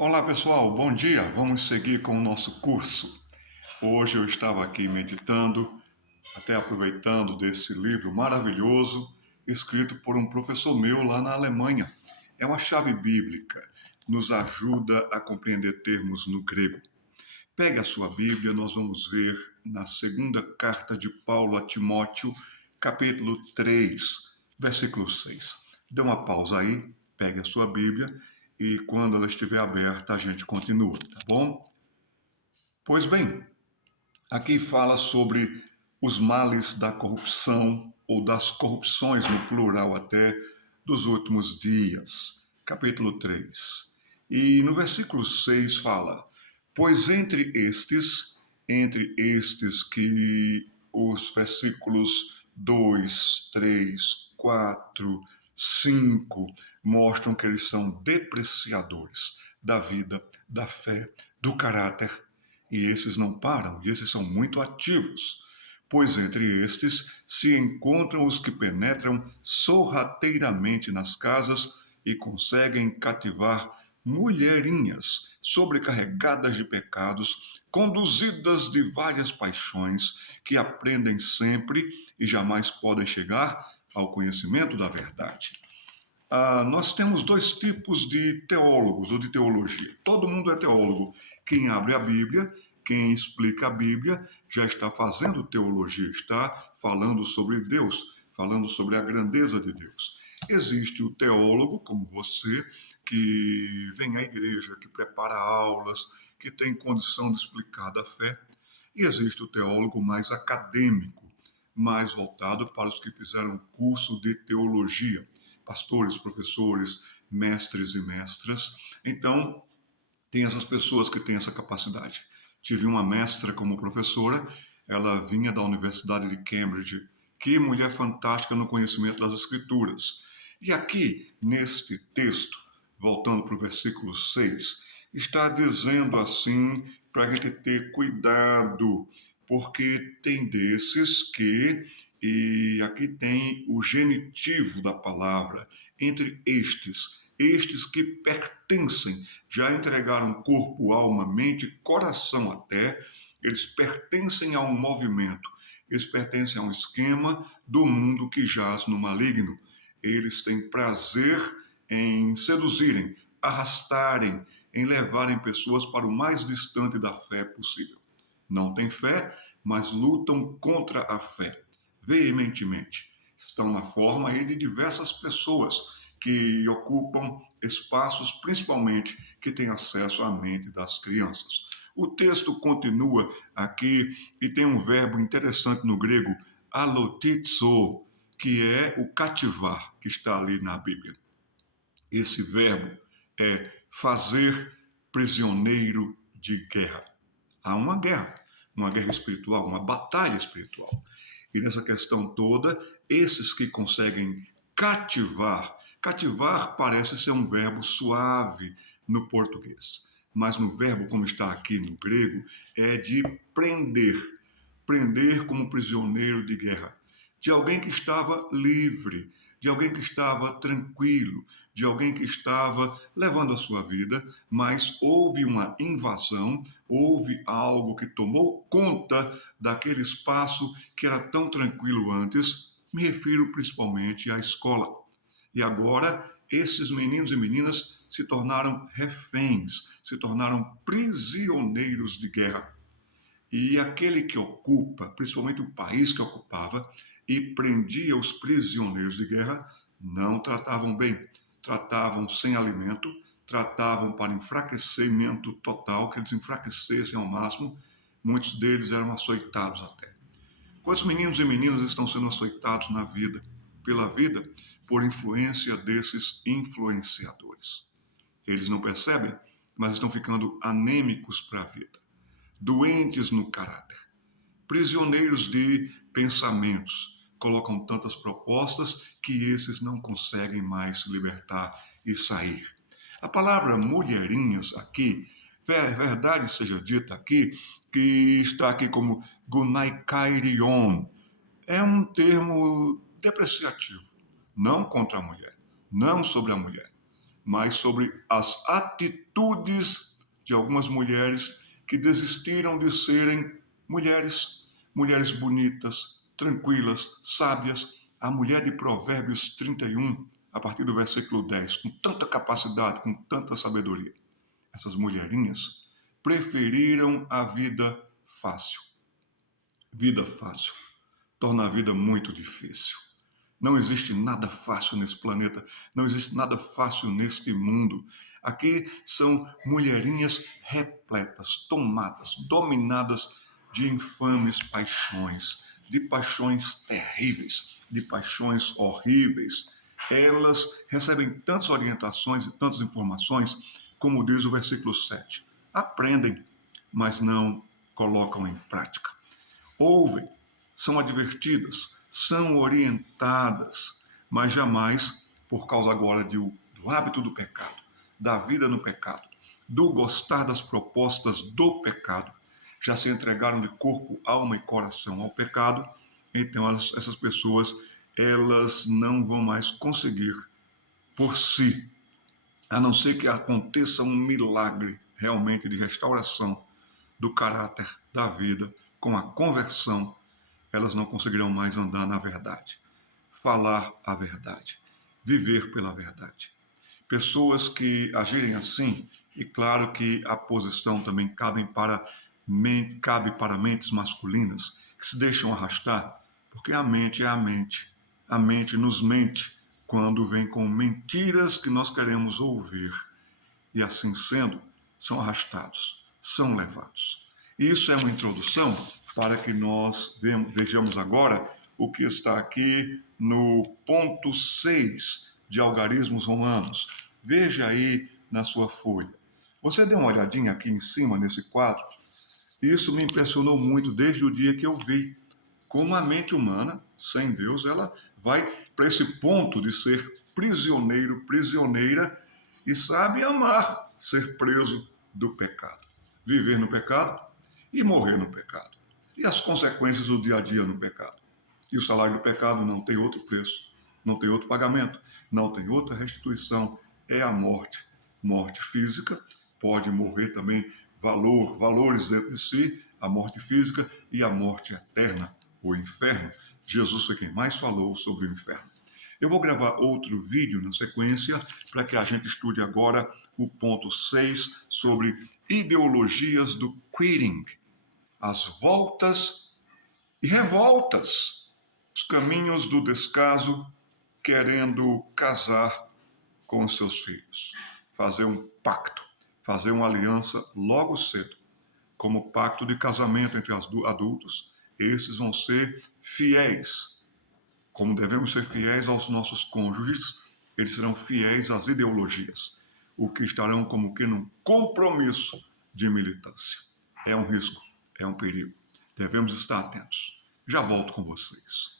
Olá pessoal, bom dia. Vamos seguir com o nosso curso. Hoje eu estava aqui meditando, até aproveitando desse livro maravilhoso, escrito por um professor meu lá na Alemanha. É uma chave bíblica, nos ajuda a compreender termos no grego. Pegue a sua Bíblia, nós vamos ver na segunda carta de Paulo a Timóteo, capítulo 3, versículo 6. Dê uma pausa aí, pegue a sua Bíblia e quando ela estiver aberta a gente continua, tá bom? Pois bem, aqui fala sobre os males da corrupção ou das corrupções no plural até dos últimos dias. Capítulo 3. E no versículo 6 fala: Pois entre estes que os versículos 2, 3, 4, 5 mostram que eles são depreciadores da vida, da fé, do caráter, e esses não param, e esses são muito ativos, pois entre estes se encontram os que penetram sorrateiramente nas casas e conseguem cativar mulherinhas sobrecarregadas de pecados, conduzidas de várias paixões, que aprendem sempre e jamais podem chegar ao conhecimento da verdade. Nós temos dois tipos de teólogos ou de teologia. Todo mundo é teólogo. Quem abre a Bíblia, quem explica a Bíblia, já está fazendo teologia, está falando sobre Deus, falando sobre a grandeza de Deus. Existe o teólogo, como você, que vem à igreja, que prepara aulas, que tem condição de explicar da fé. E existe o teólogo mais acadêmico, mais voltado para os que fizeram curso de teologia, pastores, professores, mestres e mestras. Então, tem essas pessoas que têm essa capacidade. Tive uma mestra como professora, ela vinha da Universidade de Cambridge. Que mulher fantástica no conhecimento das Escrituras. E aqui, neste texto, voltando para o versículo 6, está dizendo assim para a gente ter cuidado, porque tem desses que, e aqui tem o genitivo da palavra, entre estes que pertencem, já entregaram corpo, alma, mente, coração até, eles pertencem a um movimento, eles pertencem a um esquema do mundo que jaz no maligno. Eles têm prazer em seduzirem, arrastarem, em levarem pessoas para o mais distante da fé possível. Não têm fé, mas lutam contra a fé, veementemente. Estão na forma aí de diversas pessoas que ocupam espaços, principalmente, que têm acesso à mente das crianças. O texto continua aqui e tem um verbo interessante no grego, alotizo, que é o cativar, que está ali na Bíblia. Esse verbo é fazer prisioneiro de guerra. Há uma guerra espiritual, uma batalha espiritual. E nessa questão toda, esses que conseguem cativar parece ser um verbo suave no português, mas no verbo, como está aqui no grego, é de prender como prisioneiro de guerra, de alguém que estava livre, de alguém que estava tranquilo, de alguém que estava levando a sua vida, mas houve uma invasão, houve algo que tomou conta daquele espaço que era tão tranquilo antes. Me refiro principalmente à escola. E agora esses meninos e meninas se tornaram reféns, se tornaram prisioneiros de guerra. E aquele que ocupa, principalmente o país que ocupava, e prendia os prisioneiros de guerra, não tratavam bem. Tratavam sem alimento, tratavam para enfraquecimento total, que eles enfraquecessem ao máximo. Muitos deles eram açoitados até. Quantos meninos e meninas estão sendo açoitados na vida, pela vida, por influência desses influenciadores? Eles não percebem, mas estão ficando anêmicos para a vida, doentes no caráter, prisioneiros de pensamentos, colocam tantas propostas que esses não conseguem mais se libertar e sair. A palavra mulherinhas aqui, verdade seja dita aqui, que está aqui como gunaikairion, é um termo depreciativo, não contra a mulher, não sobre a mulher, mas sobre as atitudes de algumas mulheres que desistiram de serem mulheres, mulheres bonitas, tranquilas, sábias. A mulher de Provérbios 31, a partir do versículo 10, com tanta capacidade, com tanta sabedoria. Essas mulherinhas preferiram a vida fácil. Vida fácil torna a vida muito difícil. Não existe nada fácil nesse planeta, não existe nada fácil neste mundo. Aqui são mulherinhas repletas, tomadas, dominadas de infames paixões, de paixões terríveis, de paixões horríveis. Elas recebem tantas orientações e tantas informações, como diz o versículo 7. Aprendem, mas não colocam em prática. Ouvem, são advertidas, são orientadas, mas jamais, por causa agora do hábito do pecado, da vida no pecado, do gostar das propostas do pecado, já se entregaram de corpo, alma e coração ao pecado. Então essas pessoas, elas não vão mais conseguir por si, a não ser que aconteça um milagre realmente de restauração do caráter da vida com a conversão, elas não conseguirão mais andar na verdade, falar a verdade, viver pela verdade. Pessoas que agirem assim, e claro que a posição também cabe para mentes masculinas que se deixam arrastar, porque a mente é a mente. A mente nos mente quando vem com mentiras que nós queremos ouvir. E assim sendo, são arrastados, são levados. Isso é uma introdução para que nós vejamos agora o que está aqui no ponto 6 de Algarismos Romanos. Veja aí na sua folha. Você deu uma olhadinha aqui em cima nesse quadro? Isso me impressionou muito desde o dia que eu vi como a mente humana, sem Deus, ela vai para esse ponto de ser prisioneiro, prisioneira e sabe amar ser preso do pecado. Viver no pecado e morrer no pecado. E as consequências do dia a dia no pecado. E o salário do pecado não tem outro preço, não tem outro pagamento, não tem outra restituição, é a morte. Morte física, pode morrer também valores dentro de si, a morte física e a morte eterna, o inferno. Jesus foi quem mais falou sobre o inferno. Eu vou gravar outro vídeo na sequência para que a gente estude agora o ponto 6 sobre ideologias do quitting, as voltas e revoltas, os caminhos do descaso, querendo casar com os seus filhos, fazer um pacto, fazer uma aliança logo cedo, como pacto de casamento entre adultos. Esses vão ser fiéis, como devemos ser fiéis aos nossos cônjuges, eles serão fiéis às ideologias, o que estarão como que num compromisso de militância. É um risco, é um perigo. Devemos estar atentos. Já volto com vocês.